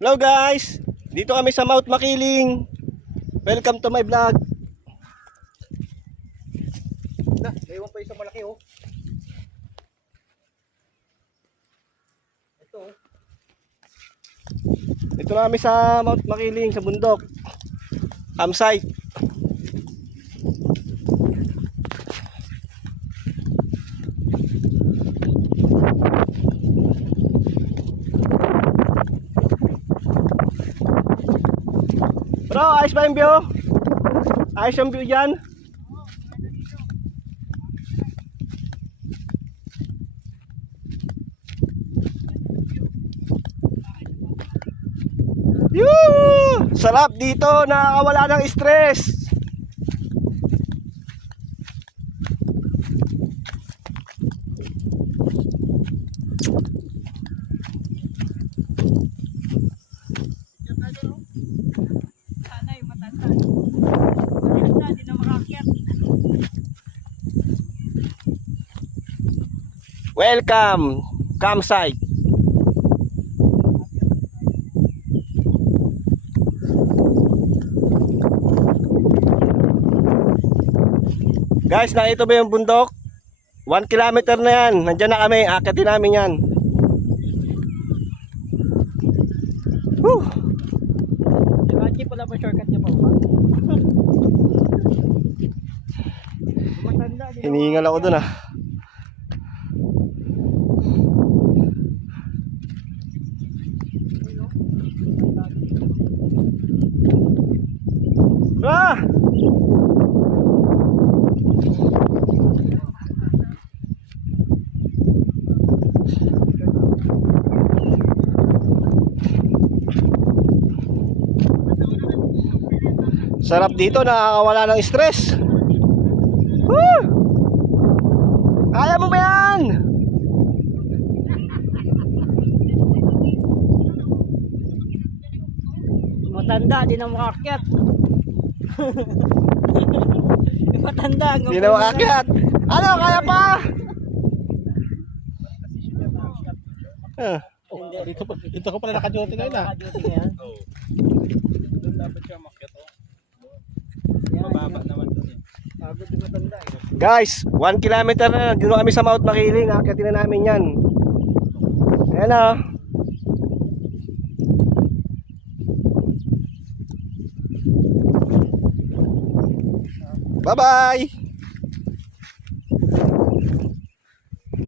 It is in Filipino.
Hello guys, dito kami sa Mount Makiling. Welcome to my vlog. Ewan pa isang malaki oh. Ito oh. Dito na kami sa Mount Makiling, sa bundok. Campsite. Bro, ayos ba yung view? Ayos yung view dyan? Yoo! Sarap dito, nakakawala ng stress. Sana yung matanda. Matanda, di na makakyat. Welcome, campsite. Guys, nakita ba yung bundok? 1 kilometer na yan. Nandiyan na kami. Akitin namin yan. Whew. Diretso pala ba shortcut niya pa ba? Matanda din. Hinihingal ako dun ah. Ah! Sarap dito, nakakawala ng stress. Woo! Kaya mo ba yan? Matanda, di na makakyat. Matanda. Hindi na makakyat. Ano, kaya pa? Ah. Oh, dito ko pala naka-duty ngayon ah. Naka-duty ngayon. Oo. Doon dapat siya makyat oh. Mababa naman doon eh. Pagod yung matanda eh. Guys, 1 kilometer na. Dito kami sa Mount Makiling. Akitin na namin yan. Ayan na. Bye-bye.